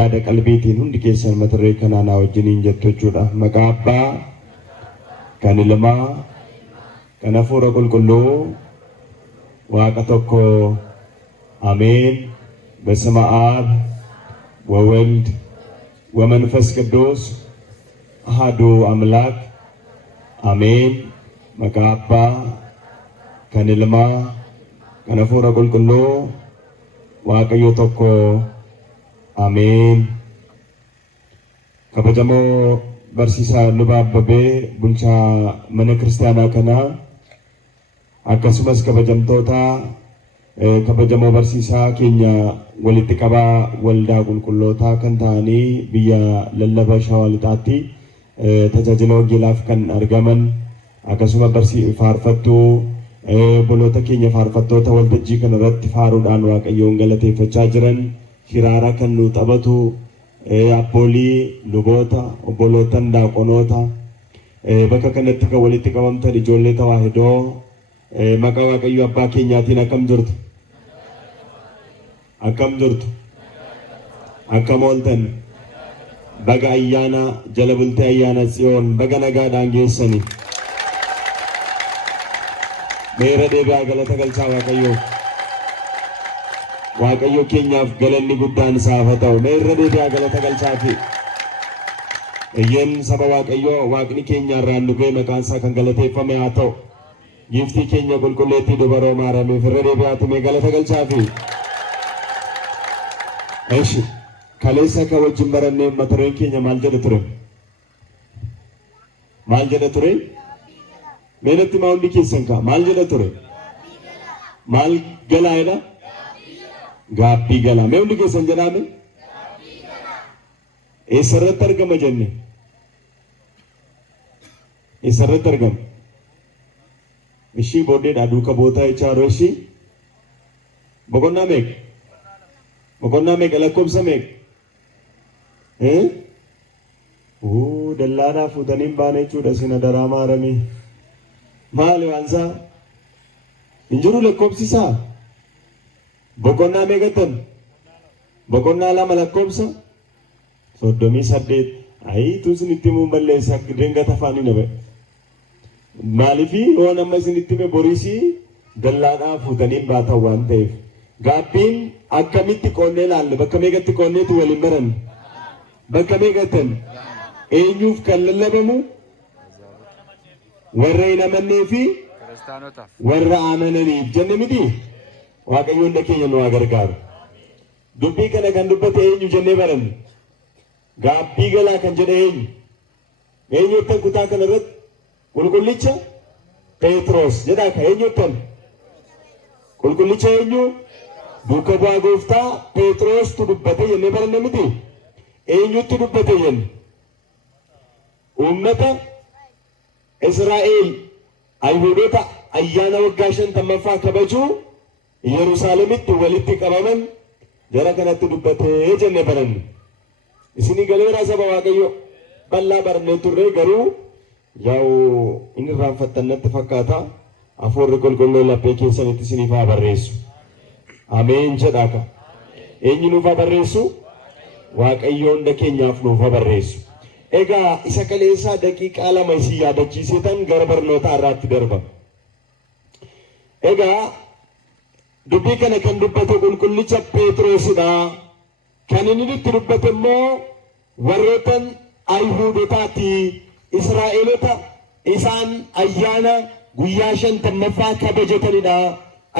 Ada qalbiitiin hundi keessan matarree kanaanaa wajjiniin jettu jechuudha. Maqaa Abbaa, kan Ilmaa, kan Hafuura Qulqulluu, Waaqa tokko. አሜን። በስመ አብ ወወልድ ወመንፈስ ቅዱስ አሐዱ አምላክ አሜን። መቅዓ አbbaa, kan Ilmaa, kan Hafuura Qulqulluu, Waaqayyo tokko. አሜን። kabajamoo barsiisaa Lubaa Abbabee bulchaa mana kiristaanaa kanaa akkasumas kabajamtoota kabajamoo barsiisaa keenya walitti qabaa waldaa qulqullootaa kan ta'anii biyya lallaba Shawaa Lixaatti tajaajila wangeelaaf kan argaman akkasuma faarfattuu obboloota keenya faarfattoota waltajjii kana irratti faaruudhaan Waaqayyoon galateeffachaa jiran hiraara kan nu taphatu abboolii luboota obbolootan daaqonoota bakka kanatti kan walitti qabamtan ijoollee tawaahidoo maqaa Waaqayyo abbaa keenyaatiin akkam jirtu? Akkam jirtu? Akkam ooltan? Baga ayyaana jala bultee ayyaana Tsiyoon baga nagaadhaan geessani. Meera deebi'aa galata galchaa Waaqayyo. Waaqayyo keenyaaf galanni guddaan isaaf haa ta'u. Meera deebi'aa galata galchaati. Eeyyeen saba Waaqayyo Waaqni keenya irraan dhugee maqaan isaa kan galateeffame haa ta'u. Giftii keenya qulqulleettii dubaroo Maariyaamiif irra deebi'aati mee galata galchaafi. Eeshi kaleessa ka wajjin barannee matareen keenya maal jedha ture? Maal jedha ture? Meenatti maa hundi keessan kaa maal jedha ture? Maal galaa jedha? Gaabbii galaa. Mee hundi keessan jedhaame? Eessarratti argama jenne? Eessarratti argama? Ishii booddeedhaa duuka bootaa jechaaroo ishii boqonnaa meeqa? Boqonnaa meeqa lakkoofsa meeqa? Dallaanaa fuutanii hin baane jechuudha sina daraa maaramii. Maali waansaa? Hin jiru lakkoofsisaa? Boqonnaa meeqattan? Boqonnaa lama lakkoofsa? 38. Ayituu isinitti himuu balleessa dengata afaanii na ba'e. Maaliifii yoo nama isinitti hime borisii dallaadhaa fuutanii baatan waan ta'eef. Gaabbiin akkamitti qoonnee ilaalle bakka meeqatti qoonneetu waliin baranne? Bakka meeqattan? Eenyuuf kan lallabamu? Warra hin amannee fi warra amananiif jenne miti? Waaqayyo hunda keenya nu haa gargaaru. Dubbii kana kan dubbate eenyu jennee baranne? Gaabbii galaa kan jedhe eenyu? Eenyuttan kutaa kana irratti? Qulqullicha Phexros jedhaa ka eenyuttan? Qulqullicha eenyu? Duuka bu'aa gooftaa Phexrostu dubbate jennee baranne miti? Eenyutti dubbate jenne? Uummata Israa'el Ayhuudota ayyaana waggaa 50ffaa kabajuu Yerusaalemitti walitti qabaman jara kanatti dubbatee jennee baranne. Isinii galeeraa saba Waaqayyo bal'aa barnee turre garuu yaa'u inni irraanfattannatti fakkaata. Hafuurri qulqulluu laphee keessanitti isiniif haa barreessu. Ameen jedhaaka. Eenyu nuuf haa barreessu? Waaqayyo hunda keenyaaf nuuf haa barreessu. Egaa isa kaleessaa daqiiqaa lama isin yaadachiisetan gara barnoota irraatti darba. Egaa dubbii kana kan dubbate qulqullicha Phexrosidha. Kan inni itti dubbate immoo warrootan Ayhuudotaati. Israa'eelota isaan ayyaana guyyaa 50ffaa kabajatanidha.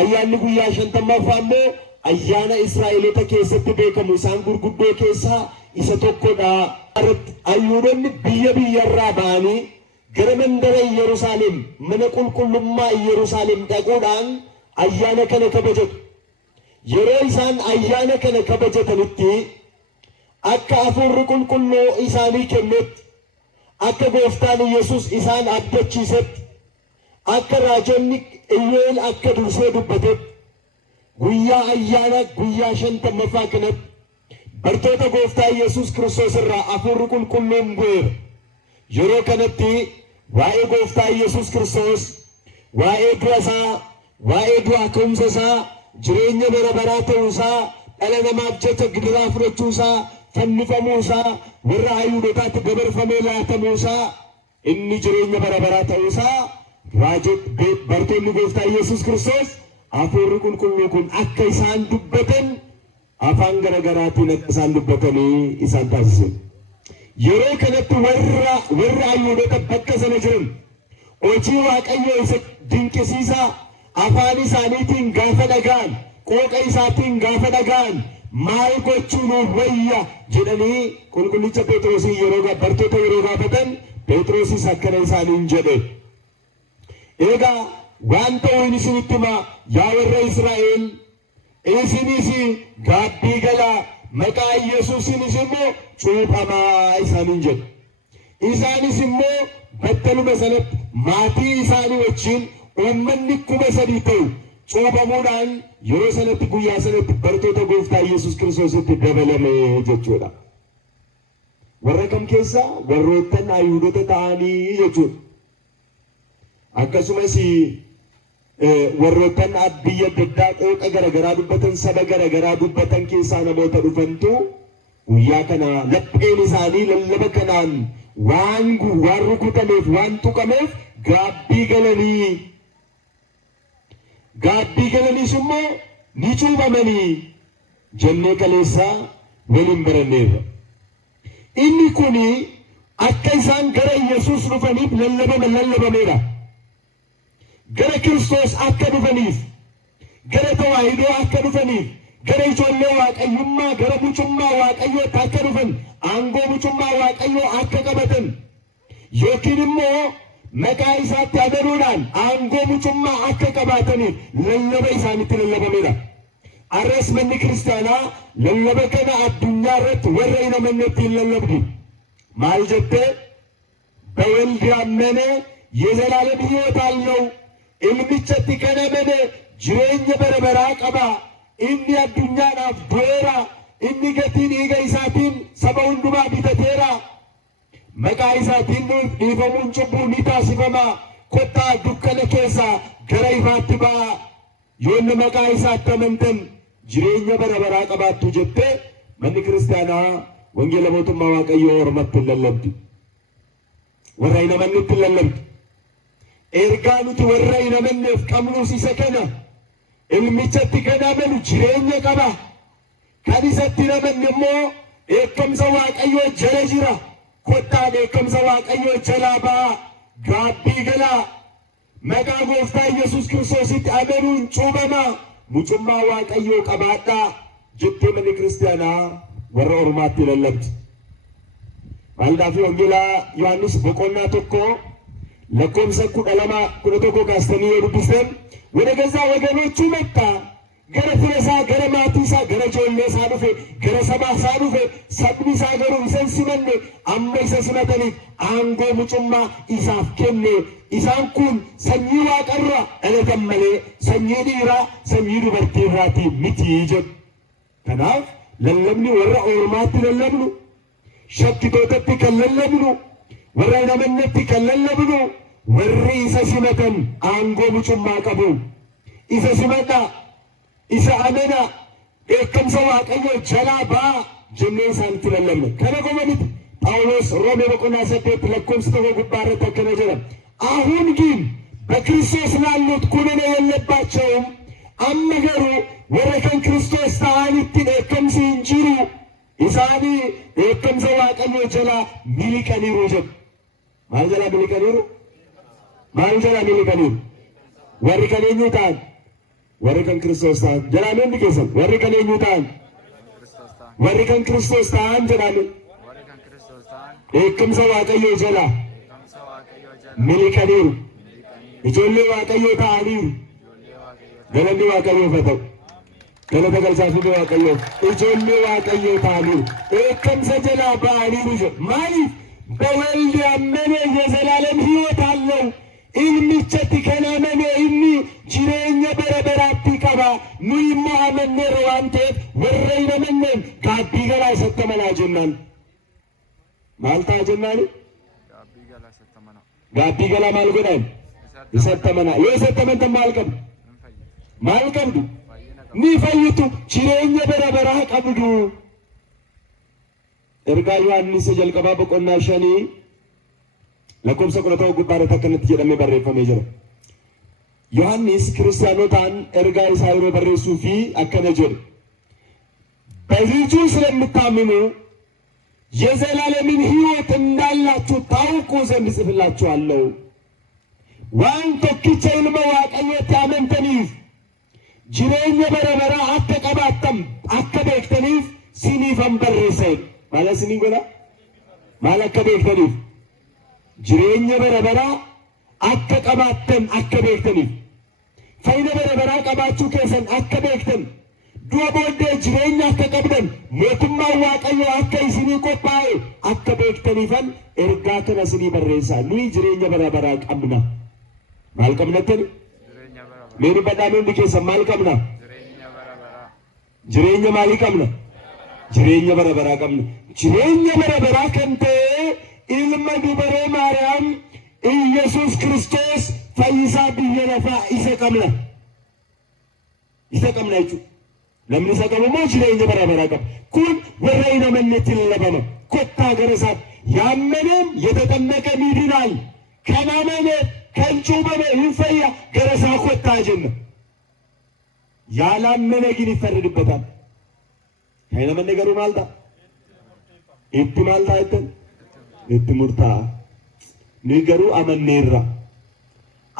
Ayyaanni guyyaa 50ffaa immoo ayyaana Israa'eelota keessatti beekamu isaan gurguddoo keessaa isa tokkodha. Ayhuudonni biyya biyyarraa ba'anii gara mandara Yerusaalem mana qulqullummaa Yerusaalem dhaquudhaan ayyaana kana kabajatu. Yeroo isaan ayyaana kana kabajatanitti akka hafuurri qulqulluu isaanii kennetti akka gooftaan Yesuus isaan abdachiisetti akka raajonni Iyyeel akka dursee dubbatetti guyyaa ayyaana guyyaa 50ffaa kanatti bartoota gooftaa Yesuus Kiristoos irraa hafuurri qulqulluun bu'eera. Yeroo kanatti waa'ee gooftaa Yesuus Kiristoos waa'ee du'a isaa waa'ee du'a ka'umsa isaa jireenya bara baraa ta'uu isaa dhala namaaf jecha gidiraa fudhachuu isaa fannifamuusaa warra Ayhuudotaatti dabarfamee laatamuusaa inni jireenya bara baraa ta'uusaa raajota bartoonni Gooftaa Yesuus Kiristoos Hafuurri Qulqulluu kun akka isaan dubbatan afaan garaagaraatiin akka isaan dubbatanii isaan taasise. Yeroo kanatti warra Ayhuudota bakka sana jiran hojii Waaqayyoo isa dinqisiisaa afaan isaaniitiin gaafa dhaga'an qooqa isaatiin gaafa dhaga'an maal gochuu nuuf wayya jedhanii qulqullicha Phexrosin bartoota yeroo gaafatan Phexrosis akkana isaaniin jedhe. Egaa waan ta'uun isinitti himaa yaa warra Israa'el isinis gaabbii galaa maqaa Yesuusinis immoo cuuphamaa isaaniin jedhe. Isaanis immoo battaluma sanatti maatii isaanii wajjin uummanni 3,000 ta'u cuuphamuudhaan yeroo sanatti guyyaa sanatti bartoota Gooftaa Yesuus Kiristoositti dabalame jechuudha. Warra kam keessa? Warroottan Ayhuudota ta'anii jechuudha. Akkasumas warroottan biyya adda addaa qooqa garagaraa dubbatan saba garagaraa dubbatan keessaa namoota dhufantu guyyaa kana lapheen isaanii lallaba kanaan waan rukutameef waan tuqameef gaabbii galaniis immoo ni cuuphamanii jennee kaleessaa waliin baranneerra. Inni kuni akka isaan gara Yesuus dhufaniif lallabameedha. Gara Kiristoos akka dhufaniif, gara tawaahidoo akka dhufaniif, gara ijoollee waaqayyummaa, gara mucummaa waaqayyootti akka dhufan, aangoo mucummaa waaqayyoo akka qabatan, yookiin immoo maqaa isaatti amanuudhaan aangoo mucummaa akka qabaataniif lallaba isaanitti lallabameedha. Arras manni kiristaanaa lallaba kana addunyaa irratti warra hin amannetti hin lallabdi. Maal jettee? በወልድ ያመነ የዘላለም ሕይወት አለው ilmichatti kan amane jireenya bara baraa qaba. Inni addunyaadhaaf du'eera. Inni gatii dhiiga isaatiin saba hundumaa bitateera. Maqaa isaatiin dhiifamuun cubbuu ni taasifama. Kottaa dukkana keessaa gara ifaatti ba'a. Yoonni maqaa isaatti amantan jireenya bara baraa qabaattu jettee manni kiristaanaa wangeela mootummaa Waaqayyoo ormatti hin lallabdi. Warra hin amannetti hin lallabdi. Ergaa nuti warra hin amanneef qabnus isa kana. Ilmichatti kan amanu jireenya qaba. Kan isatti hin amanne immoo eekkamsa Waaqayyoo jala jira. Kottaa eekkamsa Waaqayyoo jalaa ba'a. Gaabbii galaa. Maqaa Gooftaa Yesuus Kiristoositti amanuun cuuphama. Mucummaa Waaqayyoo qabaadhaa jettee manni kiristaanaa warra ormaatti lallabdi. Maalidhaaf wangeelaa Yohaannis boqonnaa 1 lakkoofsa 12-11 kaastanii yoo dubbistan wada gazaa waganoቹ መጣ gara fira isaa gara maatii isaa gara ijoollee isaa dhufe gara sabaa isaa dhufe sabni isaa garuu isa simanne amma isa simataniif aangoo mucummaa isaaf kenne. Isaan kun sanyii waaqarraa dhalatan malee sanyii dhiiraa sanyii dubartii irraati miti jedhu. Kanaaf lallabni warra ormaatti lallabnu, shakkitootatti kan lallabnu, warra hin amannetti kan lallabnu, warri isa simatan aangoo mucummaa qabu. Isa simata, isa amana, eekkamsa Waaqayyoo jalaa ba'a jennee isaanitti lallabna. Kana qofa miti. Phaawulos Roomee boqonnaa 8 lakkoofsa 1 gubbaarratti akkana jedha. አሁን ግን በክርስቶስ ላሉት ኩነኔ የለባቸውም። አመገሩ ወረከን ክርስቶስ ታኒት ለከምሲ እንጂሩ ኢሳኒ ለከምሰ ዋቀኞ ጀላ ሚሊቀኒሩ ጀብ ማልጀላ ሚሊቀኒሩ ወርከኔኙ ታን ወርከን ክርስቶስ ታን ጀላ ምን ቢከሰም ወርከኔኙ ታን ወርከን ክርስቶስ ታን ጀላሉ ለከምሰ ዋቀኞ ጀላ ሚሊቀኒሩ ijoollee Waaqayyoo ta'aniiru. Galanni Waaqayyoo fata'u. Galata galchaafii Waaqayyoo. Ijoollee Waaqayyoo ta'aniiru. Eekkamsa jalaa ba'aniiru jedhu. Maaliif? በወልድ ያመነ የዘላለም ሕይወት አለው። ilmichatti kan amane inni jireenya bara baraatti qaba. Nuyi immoo amanneerra waan ta'eef warra hin amanneen gaabbii galaa isatti amanaa jennaan. Maal ta'a jennaani? Gaabbii galaa maal godhan? Isattamana. Yoo isattamanta maal qabdu? Ni fayyitu jireenya bara baraa qabdu. ergaa Yohaannis jalqabaa boqonnaa 5 lakkoofsa 11 gubbaarratti akkanatti jedhamee barreeffamee jira. Yohaannis ክርስቲያኖታን ergaa isaa yeroo barreessuu fi akkana jedhe በልጁ ስለምታምኑ የዘላለምን ሕይወት እንዳላችሁ ታውቁ ዘንድ ጽፍላችኋለሁ። ዋን tokkicha ilma waaqayyooti amantaniif jireenya bara baraa akka qabaattan akka beektaniif siniifan barreesse. Maal siniin godha? Maal akka beektaniif? Jireenya bara baraa akka qabaattan akka beektaniif. Fayyina bara baraa qabaachuu keessan akka beektan. Du'a booddee jireenya akka qabdan mootummaa waaqayyoo akka isinii qophaa'e akka beektaniifan ergaa kana isinii barreessa. Nuyi jireenya bara baraa qabna. Maal qabna tani? Meeni badhaame hundi keessan maal qabna? Jireenya maalii qabna? Jireenya bara baraa qabna. Jireenya bara baraa kan ta'e ilma dubaree Maariyaam Iyesuus Kiristoos fayyisaa biyya lafaa isa qabna. Isa qabna jechuudha. Namni isa qabu immoo jireenya bara baraa qaba. Kun warra hin amannetti lallabama. Kottaa gara isaatti ያመነም የተጠመቀ ይድናል፣ ካላመነ ከንጩበመ ይፈያ gara isaa kottaa jenna. ያላመነ ግን ይፈረድበታል። ካይናመነ ገሩ ማልታ itti maaltaa jettan itti murtaa ni garuu amanneerra.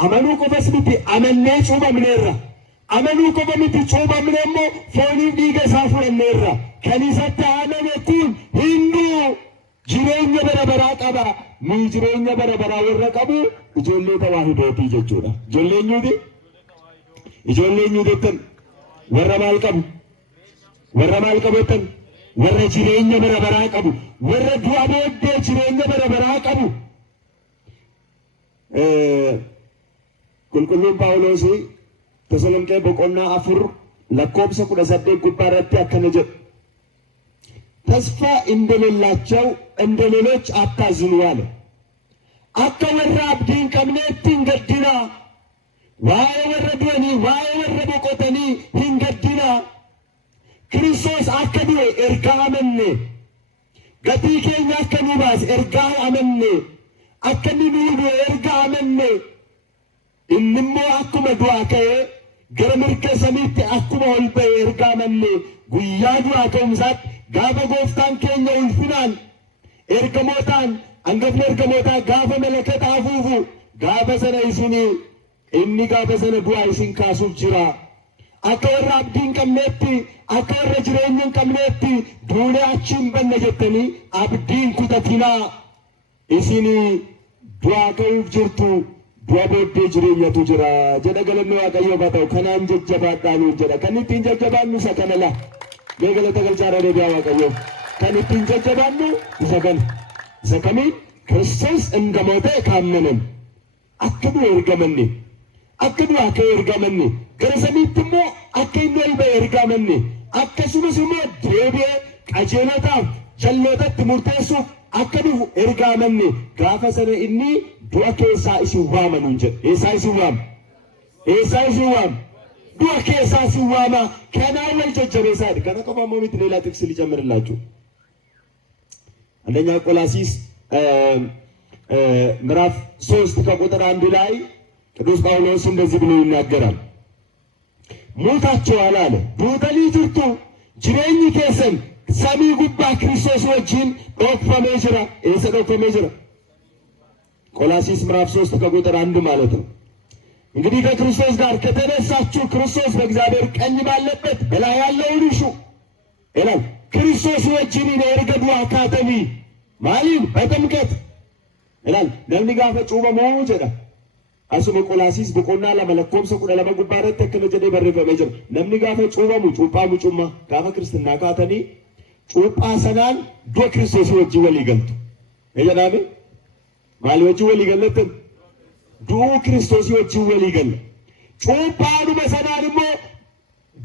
Amanuu qofas miti amannee cuubamneerra. Amanuu qofa miti cuubamne immoo fooniif dhiiga isaa fudhanneerra. Kan isatti amane kun hunduu jireenya bara baraa qaba. Ni jireenya bara baraa warra qabu ijoollee tawaahidootii jechuudha. Ijoollee nyuudeettan warra maal qabu? Warra maal qabeettan? Warra jireenya bara baraa qabu. Warra du'a booddee jireenya bara baraa qabu. Qulqulluun Phaawulos Tasalonqee boqonnaa 4 lakkoofsa 18 gubbaarratti akkana jedha. ተስፋ እንደሌላቸው እንደ ሌሎች አታዝኑ አለ። akka warra abdiin qabneetti hin gaddina. Waa'ee warra du'anii waa'ee warra boqotanii hin gaddina. Kiristoos akka du'e ergaa amanne. Gatii keenya akka nu baase ergaa amanne. Akka inni nuu du'e ergaa amanne. Inni immoo akkuma du'aa ka'ee gara mirga samiitti akkuma ol ba'e ergaa amanne. Guyyaa du'aa ka'umsaatti gaafa gooftaan keenya ulfinaan ergamootaan hangafni ergamootaa gaafa malakata afuufu gaafa sana isinii inni gaafa sana du'aa isin kaasuuf jira. Akka warra abdii hin qabneetti akka warra jireenya hin qabneetti duunee achi hin banna jettanii abdiin kutatinaa. Isinii du'aa ka'uuf jirtu. Du'a booddee jireenyatu jira jedha. Galanni Waaqayyoof haa ta'u. Kanaan jajjabaadhaa nuun jedha. Kan ittiin jajjabaannu isa kana la. Mee galata galchaa deebi'aa Waaqayyoof. Kan ittiin jajjabaannu isa kana. Isa kamiin Kiristoos እንደሞተ ካመንን akka du'e ergamanne akka du'aa ka'e ergamanne gara samiitti immoo akka inni ol ba'e ergamanne akkasumas immoo deebi'ee qajeelotaaf jallootatti murteessuuf akka dhufu ergamanne gaafa sana inni du'a keessaa isin waamanuun jedhe. Eessaa isin waama? Eessaa isin waama? du'a keessaa isin waama. Kanaan wal jajjabeessaadha. Kana qofa immoo miti ሌላ ጥቅስ ሊጨምርላችሁ አንደኛ ቆላስይስ ምዕራፍ 3 ከቁጥር 1 ላይ ቅዱስ ጳውሎስ እንደዚህ ብሎ ይናገራል። ሞታችኋል አለ ዱተሊ ጅርቱ ጅሬኝ ኬሰን ሰሚ ጉባ ክርስቶስ ወጅን ኦክፈሜ ጅራ ኦክፈሜ ጅራ ቆላስይስ ምዕራፍ 3 ከቁጥር 1 ማለት ነው። እንግዲህ ከክርስቶስ ጋር ከተነሳችሁ ክርስቶስ በእግዚአብሔር ቀኝ ባለበት በላይ ያለውን እሹ ይላል። ክርስቶስ ወጅን ይርገዱ አካተሚ ማሊም በጥምቀት ይላል። namni gaafa cuubamu jedha. Asuma Qolaasiis boqonnaa 2 lakkoofsa 12 gubbaarratti akkana jedhee barreeffamee jira. Namni gaafa cuubamu cuuphaa mucummaa gaafa kiristinnaa kaatanii cuuphaa sanaan du'a Kiristoos wajjin walii galtu. Jedhame maal wajjin walii gallettan? Du'a Kiristoos wajjin walii galla. Cuuphaanuma sanaan immoo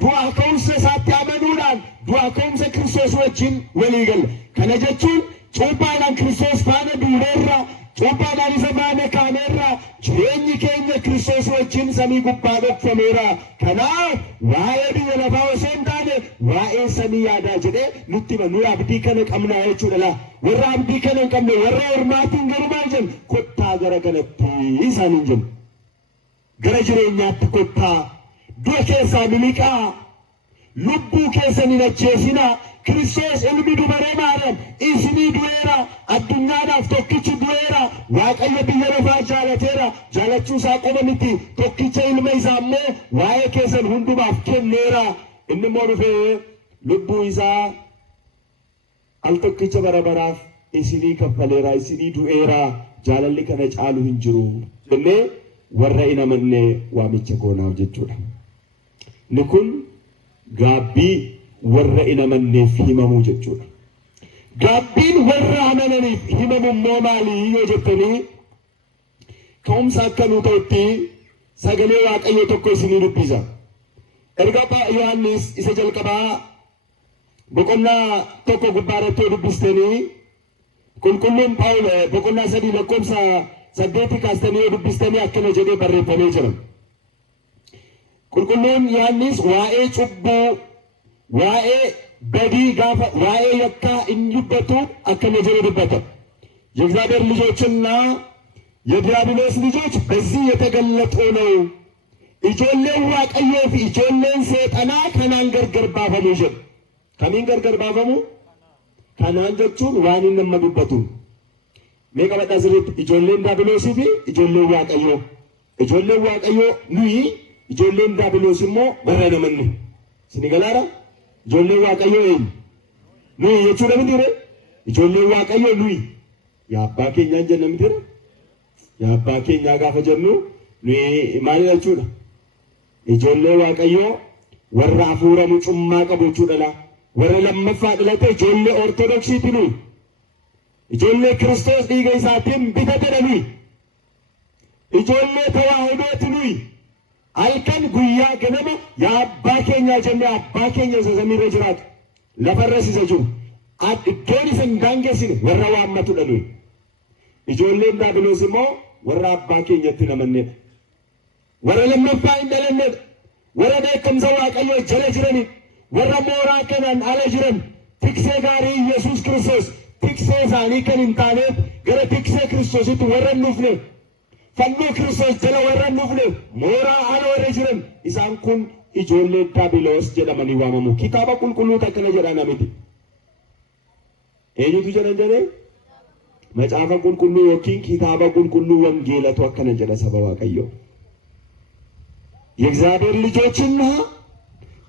du'a ka'umsa isaatti amanuudhaan du'a ka'umsa Kiristoos wajjin walii galla. Kana jechuun cuuphaadhaan Kiristoos faana duuneerra cuuphaadhaan isa faana kaaneerra jireenyi keenya Kiristoos wajjin samii gubbaa dhokfameera. Kanaaf waa'ee biyya lafaa osoo hin taane waa'ee samii yaadaa jedhee nutti hima. Nuyi abdii kana qabnaa jechuudha. Warra abdii kana hin qabne warra ormaatiin garuu maal jennu? Kottaa gara kanatti isaaniin jennu. Gara jireenyaatti kottaa. Du'a keessaa miliqaa. Lubbuu keessan hin ajjeesinaa. Kiristoos ilmi dubaree Maariyaam isinii du'eera. Addunyaadhaaf tokkichi du'eera. Waaqayyo biyya lafaa jaalateera. Jaalachuu isaa qofa miti. Tokkicha ilma isaa immoo waa'ee keessan hundumaaf kenneera. Inni immoo dhufee lubbuu isaa al tokkicha bara baraaf isinii kaffaleera. Isinii du'eera. Jaalalli kana caalu hin jiru jennee warra hin amanne waamicha goonaaf jechuudha. Inni kun gaabbii warra hin amanneef himamuu jechuudha. Gaabbiin warra amananiif himamu immoo maali yoo jettanii ka'umsa akka nu ta'utti sagalee Waaqayyo tokko isinii dubbisa. Ergaa Yohaannis isa jalqabaa boqonnaa tokko gubbaarratti yoo dubbistanii qulqulluun Phaawulos boqonnaa 3 lakkoofsa 8 kaastanii yoo dubbistanii akkana jedhee barreeffamee jira. Qulqulluun Yohaannis waa'ee cubbuu waa'ee badii gaafa waa'ee yakka እንዲበቱ akkana jedhe dubbata. የእግዚአብሔር ልጆችና የዲያብሎስ ልጆች በዚህ የተገለጡ ነው። ijoolleen Waaqayyoo fi ijoolleen seexanaa kanaan gargar baafamu jedhu. Kamiin gargar baafamu? Kanaan jechuun waan inni amma dubbatu. Mee qabadhaa sirriitti ijoolleen diiyaabiloosii fi ijoolleen Waaqayyoo. Ijoolleen Waaqayyoo nuyi, ijoolleen diiyaabiloos immoo warra namanni. Isin galaara? Ijoolleen Waaqayyoo eenyu? Nuyi jechuudha miti ture? Ijoolleen Waaqayyoo nuyi. Yaa abbaa keenyaan jenna miti ture? Yaa abbaa keenyaa gaafa jennu nuyi maali jechuudha? Ijoollee Waaqayyoo warra hafuura mucummaa qabu jechuudha. Warra lammaffaa dhalate ijoollee Ortodoksiiti nuyi. Ijoollee Kiristoos dhiiga isaatiin bitatedha nuyi. Ijoollee tawaahidooti nuyi. Halkan guyyaa ganama yaa abbaa keenyaa jennee abbaa keenya isa samiirra jiraatu lafarras isa jiru iddoon isa hin daangessine warra waammatudha nuyi. Ijoolleen diiyaabiloos immoo warra abbaa keenyatti hin amannedha. Warra lammaffaa hin dhalannedha. Warra beekamsa Waaqayyoo jala jiranidha. Warra mooraa kanaan ala jiran tiksee gaarii Yesuus Kiristoos tiksee isaanii kan hin taaneef gara tiksee Kiristoositti warra hin dhufne fannoo Kiristoos jala warra hin dhufne mooraa ala warra jiran isaan kun ijoollee diiyaabiloos jedhamanii waamamu. Kitaaba qulqulluu akkana jedha namiti. Eenyutu jedhan jedhee? Macaafa qulqulluu yookiin kitaaba qulqulluu wangeelatu akkana jedha saba Waaqayyoo. የእግዚአብሔር ልጆችና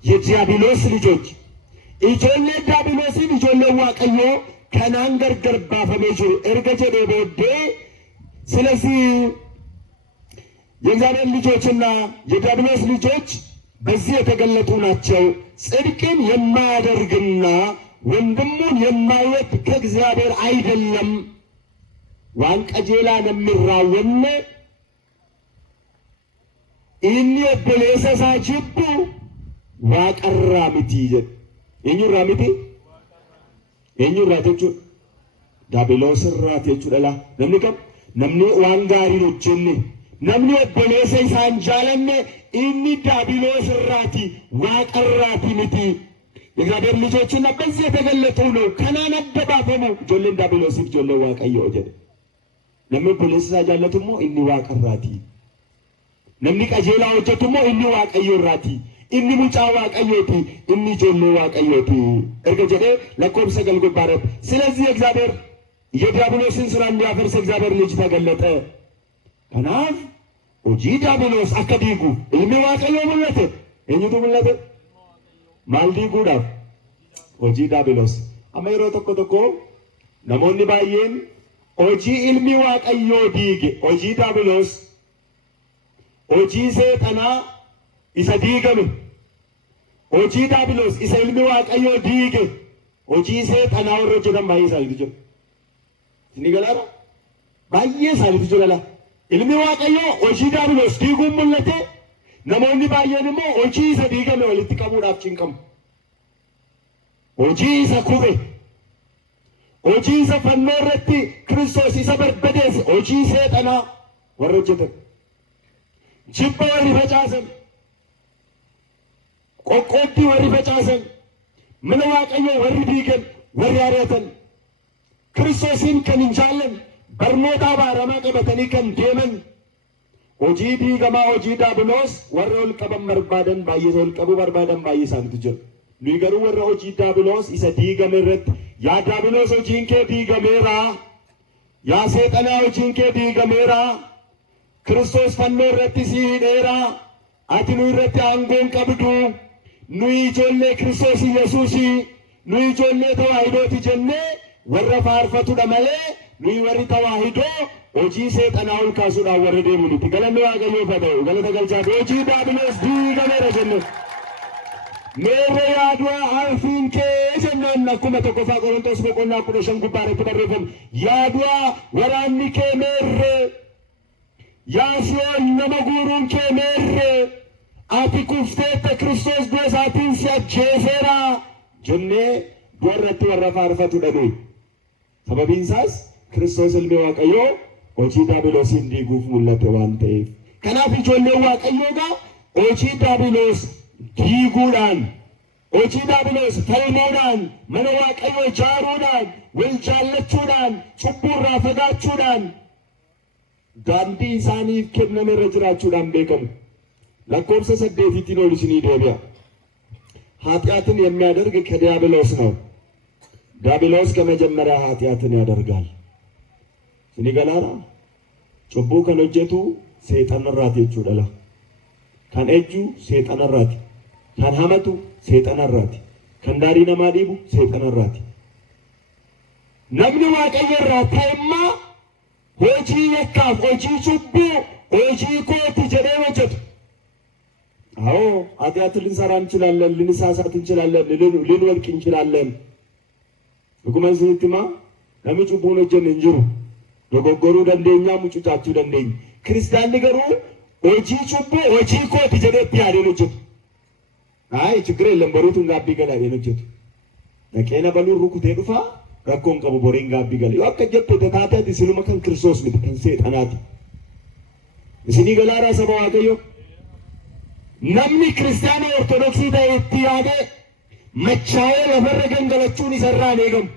የዲያብሎስ ልጆች ijoollee diiyaabiloosiin ijoollee Waaqayyoo kanaan gargar baafamee jiru erga jedhee booddee ስለዚህ የእግዚአብሔር ልጆችና የዲያብሎስ ልጆች በዚህ የተገለጡ ናቸው። ጽድቅን የማያደርግና ወንድሙን የማይወድ ከእግዚአብሔር አይደለም። waan qajeelaan irraawwanne inni obboleessa isaa jibbu waaqarraa miti jedhe. Eenyurraa miti? Eenyurraa jechuudha? Diiyaabiloos irraa jechuudha. Namni kam? Namni waan gaarii hojjenne namni obboleessa isaa hin jaalanne inni diiyaabiloos irraati waaqarraati miti. የእግዚአብሔር ልጆችና በዚህ የተገለጡ ነው። ከናን አደባፈሙ ijoolleen diiyaabiloosiif ijoolleen Waaqayyoo jedhe. Namni obboleessa isaa jaallatu immoo inni waaqarraati. Namni qajeelaa hojjetu immoo inni Waaqayyoo irraati. Inni mucaa Waaqayyooti. Inni ijoollee Waaqayyooti. Erga jedhee lakkoofsa galgubbaarratti ስለዚህ እግዚአብሔር የዲያብሎስን ስራ እንዲያፈርስ እግዚአብሔር ልጅ ተገለጠ። ከናፍ hojii diiyaabiloos akka diigu ilmi Waaqayyoo mul'ate. Eenyutu mul'ate? Maal diiguudhaaf? Hojii diiyaabiloos. Amma yeroo tokko namoonni baay'een hojii ilmi Waaqayyoo diige hojii diiyaabiloos hojii seexanaa isa diigame hojii diiyaabiloos isa ilmi Waaqayyoo diige hojii seexanaa warra hojjetan baay'ee isaaniitu jira. Inni galaara baay'ee isaaniitu jira. Ilmi Waaqayyoo hojii diiyaabiloos diiguun mul'ate. Namoonni baay'een immoo hojii isa diigame walitti qabuudhaaf cinqamu. Hojii isa kube hojii isa fannoo irratti Kiristoos isa barbadeesse hojii seexanaa warra hojjetan. jibba warri facaasan, qoqqooddi warri facaasan, mana Waaqayyoo warri diigan, warri ari'atan, Kiristoosin kan hin jaallan, barnoota abaaramaa qabatanii kan deeman, hojii diigamaa hojii daabiloos warra ol qaban barbaadan baay'ee ol qabuu barbaadan baay'ee isaanitu jiru. Nuyi garuu warra hojii daabiloos isa diigame irratti yaa daabiloos hojiin kee diigameera, yaa seexanaa hojiin kee diigameera, Kiristoos fannoo irratti si hidheera, ati nu irratti aangoo hin qabdu, nuyi ijoollee Kiristoos Yesuusii, nuyi ijoollee tawaahidooti jennee warra faarfatudha malee nuyi warri tawaahidoo hojii seexanaa ol kaasuudhaan warra deemu nuti. Galanni Waaqayyoof haa ta'u, galata galchaati. Hojii daabiloos diigameera jenne. Meerre yaadua arfiin kee jennaan akkuma tokkoffaa Qorontos boqonnaa 15 gubbaarratti barreeffame. Yaadua waraanni kee meerre, yaa Siyoon nama guuruun kee meerre, ati kufteetta Kiristoos du'a isaatiin si ajjeeseera jennee du'a irratti warra faarfatudha nuyi. Sababiin isaas Kiristoos ilmi Waaqayyoo hojii daabiloosiin diiguuf mul'ate waan ta'eef. Kanaaf ijoolleen Waaqayyoogaa hojii daabiloos diiguudhaan, hojii daabiloos falmuudhaan, mana Waaqayyoo ijaaruudhaan, wal jaallachuudhaan, cubbuurraa fagaachuudhaan daandii isaaniif kenname irra jiraachuudhaan beekamu. lakkoofsa 8 ol isinii deebi'a. ኃጢአትን የሚያደርግ ከዲያብሎስ ነው። ዲያብሎስ ከመጀመሪያ ኃጢአትን ያደርጋል። ሲኒገላራ ጩቡ ከነጀቱ ሰይጣን ራት ይቹዳላ ካን እጁ ሰይጣን ራት ካን ሐመቱ ሰይጣን ራት ካን ዳሪ ነማዲቡ ሰይጣን ራት ነምኒ ዋቀየራ ታይማ ሆጂ የካፍ ሆጂ ጩቡ ሆጂ ኮት ጀዴ ወጀቱ አዎ ኃጢአት ልንሰራ እንችላለን፣ ልንሳሳት እንችላለን፣ ልንወድቅ እንችላለን። ሁኩመንሲቲማ ለምጩ ቦሎጀን እንጅሩ dogoggoruu dandeenya mucucaachuu dandeenya. Kiristaanni garuu hojii cubbuu hojii kooti jedheetti yaadeen hojjetu. ችግር የለም boruutu gaabbii gala yaadeen hojjetu. Dhaqeena baluun rukutee dhufaa rakkoon qabu boriin gaabbii gala. Yoo akka jettu taatee isinuma kan Kiristoos miti kan seexanaati. Isinii galaaraa saba Waaqayyoo. Namni kiristaana ortodoksii ta'e itti yaadee machaa'ee lafarra gangalachuun isarraan eegamu.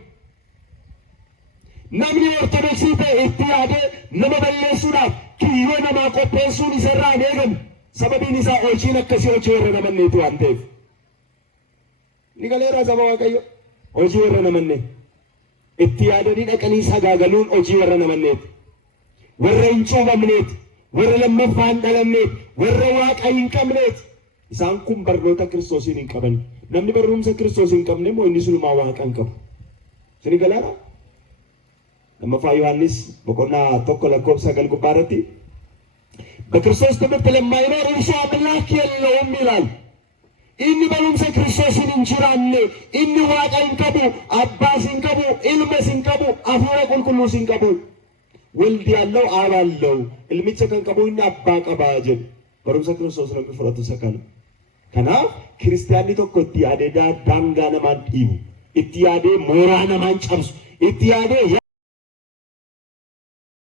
Namni ortodoksii ta'e itti yaadee nama balleessuudhaaf kiyyoo namaa qopheessuun isarraan eegamu. Sababiin isaa hojiin akkasii hojii warra namanneeti waan ta'eef. Ni galeeraa saba Waaqayyo hojii warra namannee itti yaadanii dhaqanii sagaagaluun hojii warra namanneeti. Warra hin cuubamneeti. warra lammaffaan dhalanneet, warra waaqa hin qabneet. Isaan kun barnoota Kiristoosiin hin qaban. Namni barumsa Kiristoos hin qabne immoo inni sunumaa waaqa hin qabu. Sini galaana? lammaffaa Yohaannis boqonnaa 1 lakkoofsa 9 gubbaarratti በክርስቶስ ትምህርት ለማይኖር እርሱ አምላክ የለውም ይላል። inni barumsa Kiristoosiin hin jiraanne, inni waaqa hin qabu, abbaas hin qabu, ilmas hin qabu, hafuura qulqulluus hin qabu. ወልድ ያለው አብ አለው እልምቸ ከንቀቡና አባ ቀባጀ በሩምሰ ክርስቶስ ነው ፍረቱ ሰከለ ከናፍ ክርስቲያኒ ተኮቲ አደዳ ዳንጋ ነማን ዲቡ ኢቲያዴ ሞራና ማንጨምሱ ኢቲያዴ ያ